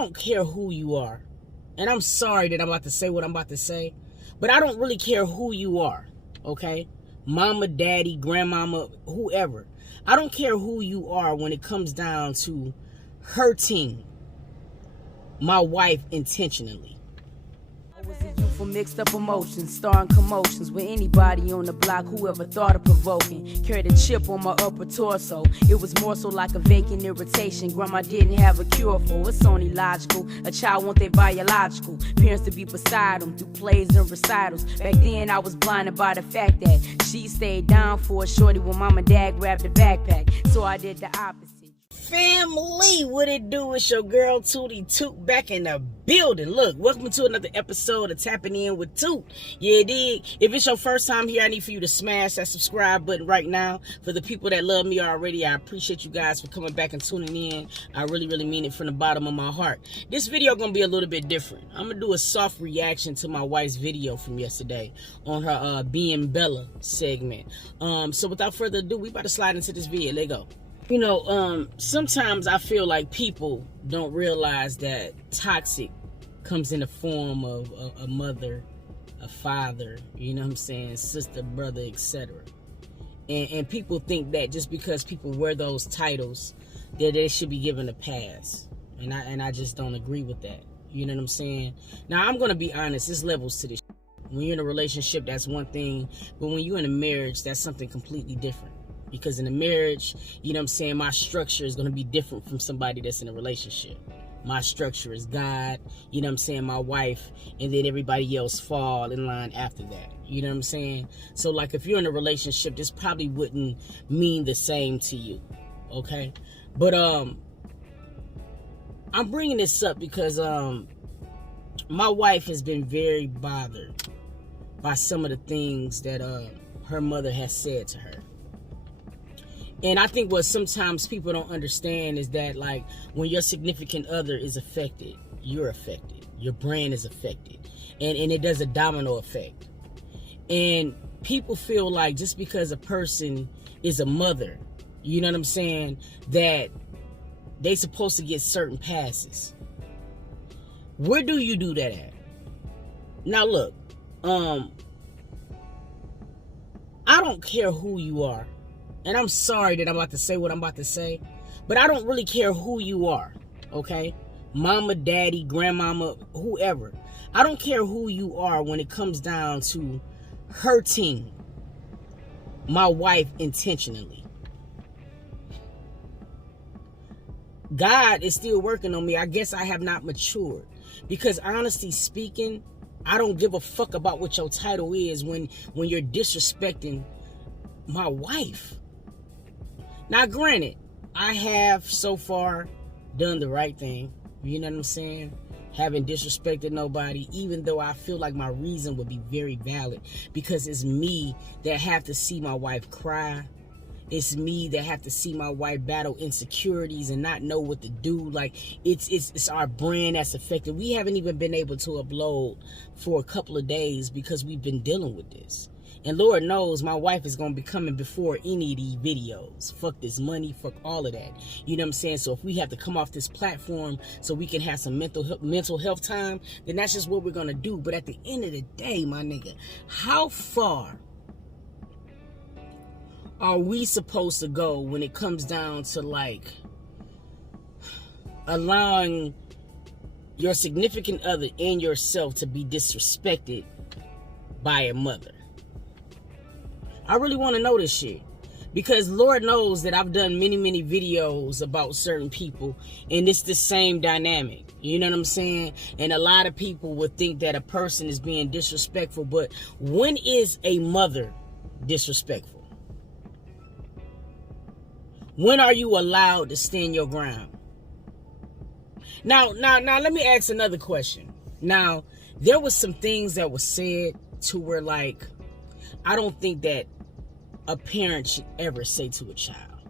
don't care who you are. And I'm sorry that I'm about to say what I'm about to say, but I don't really care who you are, okay? Mama, daddy, grandmama, whoever. I don't care who you are when it comes down to hurting my wife intentionally. I was a youth for mixed up emotions, starring commotions with anybody on the block, whoever thought of provoking. Carried a chip on my upper torso. It was more so like a vacant irritation. Grandma didn't have a cure for. It's only logical. A child want their biological parents to be beside them through plays and recitals. Back then I was blinded by the fact that she stayed down for a shorty when mom and dad grabbed the backpack. So I did the opposite. Family, what it do? It's your girl Tootie Toot back in the building. Look, welcome to another episode of Tapping In with Toot. Yeah, dig. If it's your first time here, I need for you to smash that subscribe button right now. For the people that love me already, I appreciate you guys for coming back and tuning in. I really mean it from the bottom of my heart. This video gonna be a little bit different. I'm gonna do a soft reaction to my wife's video from yesterday on her Being Bella segment. So without further ado, we about to slide into this video. Let's go. You know, sometimes I feel like people don't realize that toxic comes in the form of a mother, a father, you know what I'm saying, sister, brother, etc. And people think that just because people wear those titles, that they should be given a pass. And I just don't agree with that. You know what I'm saying? Now, I'm going to be honest, there's levels to this. When you're in a relationship, that's one thing. But when you're in a marriage, that's something completely different. Because in a marriage, you know what I'm saying, my structure is going to be different from somebody that's in a relationship. My structure is God, you know what I'm saying, my wife, and then everybody else fall in line after that. You know what I'm saying? So, like, if you're in a relationship, this probably wouldn't mean the same to you, okay? But I'm bringing this up because my wife has been very bothered by some of the things that her mother has said to her. And I think what sometimes people don't understand is that, like, when your significant other is affected, you're affected. Your brand is affected. And it does a domino effect. And people feel like just because a person is a mother, you know what I'm saying, that they supposed to get certain passes. Where do you do that at? Now, look, I don't care who you are. And I'm sorry that I'm about to say what I'm about to say, but I don't really care who you are, okay? Mama, daddy, grandmama, whoever. I don't care who you are when it comes down to hurting my wife intentionally. God is still working on me. I guess I have not matured. Because honestly speaking, I don't give a fuck about what your title is when you're disrespecting my wife. Now, granted, I have so far done the right thing. You know what I'm saying? Haven't disrespected nobody, even though I feel like my reason would be very valid. Because it's me that have to see my wife cry. It's me that have to see my wife battle insecurities and not know what to do. Like, it's our brand that's affected. We haven't even been able to upload for a couple of days because we've been dealing with this. And Lord knows my wife is going to be coming before any of these videos. Fuck this money, fuck all of that. You know what I'm saying? So if we have to come off this platform so we can have some mental health time, then that's just what we're going to do. But at the end of the day, my nigga, how far are we supposed to go when it comes down to, like, allowing your significant other and yourself to be disrespected by a mother? I really want to know this shit. Because Lord knows that I've done many videos about certain people, and it's the same dynamic. You know what I'm saying? And a lot of people would think that a person is being disrespectful, but when is a mother disrespectful? When are you allowed to stand your ground? Now, let me ask another question. Now, there was some things that were said to where, like, I don't think that a parent should ever say to a child.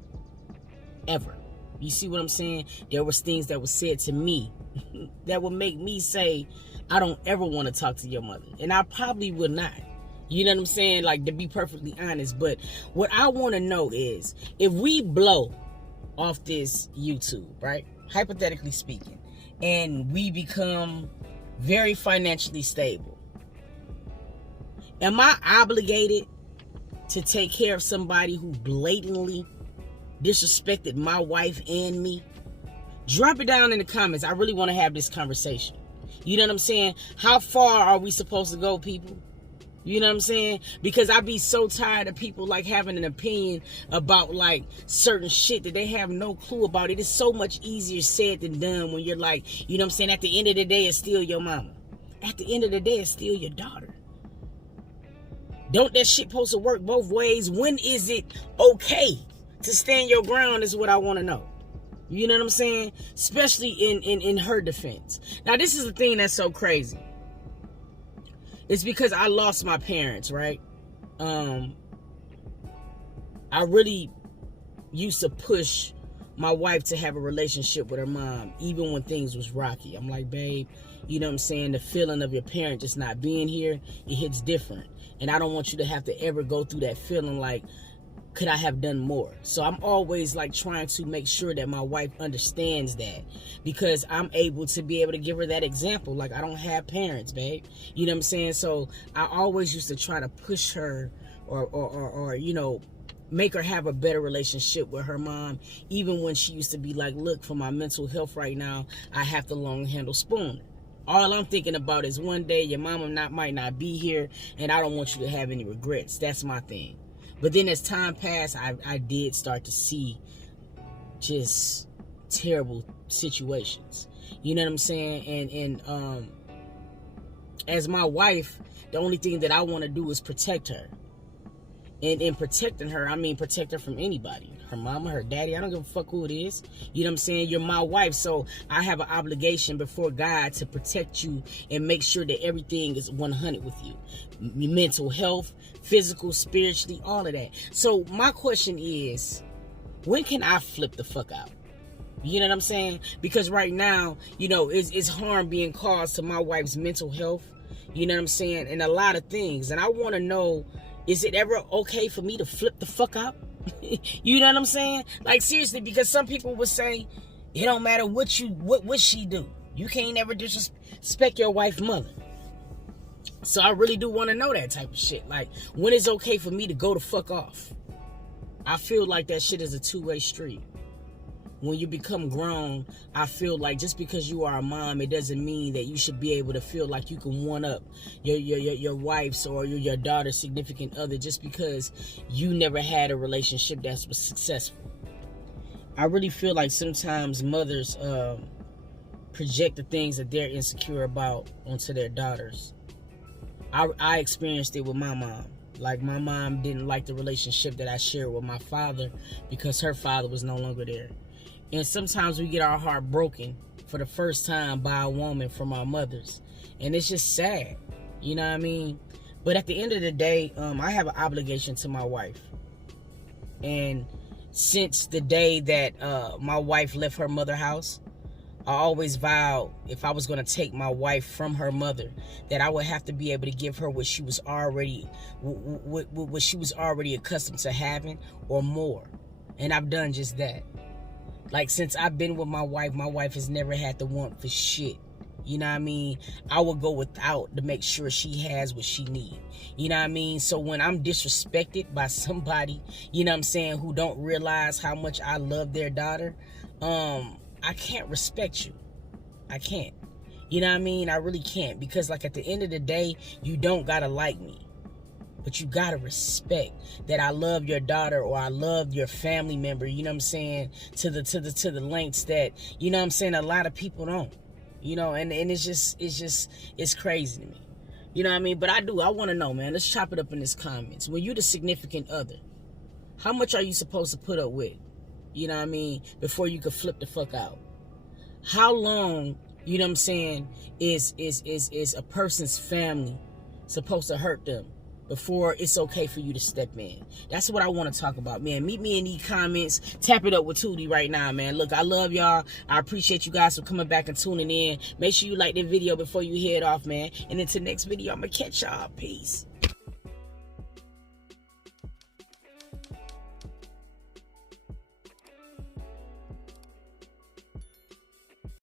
Ever. You see what I'm saying? There was things that were said to me that would make me say, I don't ever want to talk to your mother. And I probably would not. You know what I'm saying? Like, to be perfectly honest. But what I want to know is, if we blow off this YouTube, right? Hypothetically speaking, and we become very financially stable, am I obligated to take care of somebody who blatantly disrespected my wife and me? Drop it down in the comments. I really want to have this conversation. You know what I'm saying? How far are we supposed to go, people? You know what I'm saying? Because I be so tired of people like having an opinion about like certain shit that they have no clue about. It is so much easier said than done when you're like, you know what I'm saying? At the end of the day, it's still your mama. At the end of the day, it's still your daughter. Don't that shit supposed to work both ways? When is it okay to stand your ground is what I want to know. You know what I'm saying? Especially in her defense. Now, this is the thing that's so crazy. It's because I lost my parents, right? I really used to push my wife to have a relationship with her mom, even when things was rocky. I'm like, babe, you know what I'm saying? The feeling of your parent just not being here, it hits different. And I don't want you to have to ever go through that feeling like, could I have done more? So I'm always like trying to make sure that my wife understands that, because I'm able to be able to give her that example. Like, I don't have parents, babe. You know what I'm saying? So I always used to try to push her or you know, make her have a better relationship with her mom, even when she used to be like, look, for my mental health right now, I have to long handle spoon. All I'm thinking about is one day your mama might not be here, and I don't want you to have any regrets. That's my thing. But then as time passed, I did start to see just terrible situations. You know what I'm saying? And as my wife, the only thing that I want to do is protect her. And in protecting her, I mean protect her from anybody. Her mama, her daddy, I don't give a fuck who it is. You know what I'm saying? You're my wife, so I have an obligation before God to protect you and make sure that everything is 100 with you. Mental health, physical, spiritually, all of that. So my question is, when can I flip the fuck out? You know what I'm saying? Because right now, you know, it's harm being caused to my wife's mental health. You know what I'm saying? And a lot of things. And I want to know, is it ever okay for me to flip the fuck out? You know what I'm saying? Like, seriously, because some people would say, it don't matter what she do. You can't ever disrespect your wife's mother. So I really do want to know that type of shit. Like, when it's okay for me to go the fuck off? I feel like that shit is a two-way street. When you become grown, I feel like just because you are a mom, it doesn't mean that you should be able to feel like you can one-up your wife's or your daughter's significant other just because you never had a relationship that was successful. I really feel like sometimes mothers project the things that they're insecure about onto their daughters. I experienced it with my mom. Like, my mom didn't like the relationship that I shared with my father because her father was no longer there. And sometimes we get our heart broken for the first time by a woman from our mothers. And it's just sad. You know what I mean? But at the end of the day, I have an obligation to my wife. And since the day that my wife left her mother's house, I always vowed if I was going to take my wife from her mother, that I would have to be able to give her what she was already accustomed to having or more. And I've done just that. Like, since I've been with my wife has never had to want for shit. You know what I mean? I would go without to make sure she has what she needs. You know what I mean? So when I'm disrespected by somebody, you know what I'm saying, who don't realize how much I love their daughter, I can't respect you. I can't. You know what I mean? I really can't. Because, like, at the end of the day, you don't gotta like me. But you gotta respect that I love your daughter or I love your family member, you know what I'm saying, to the lengths that, you know what I'm saying, a lot of people don't. You know, and it's crazy to me. You know what I mean? But I want to know, man. Let's chop it up in the comments. When you the significant other, how much are you supposed to put up with? You know what I mean? Before you could flip the fuck out. How long, you know what I'm saying, is a person's family supposed to hurt them before it's okay for you to step in? That's what I want to talk about, man. Meet me in these comments. Tap it up with Tootie right now, man. Look, I love y'all. I appreciate you guys for coming back and tuning in. Make sure you like the video before you head off, man. And until next video, I'm going to catch y'all. Peace.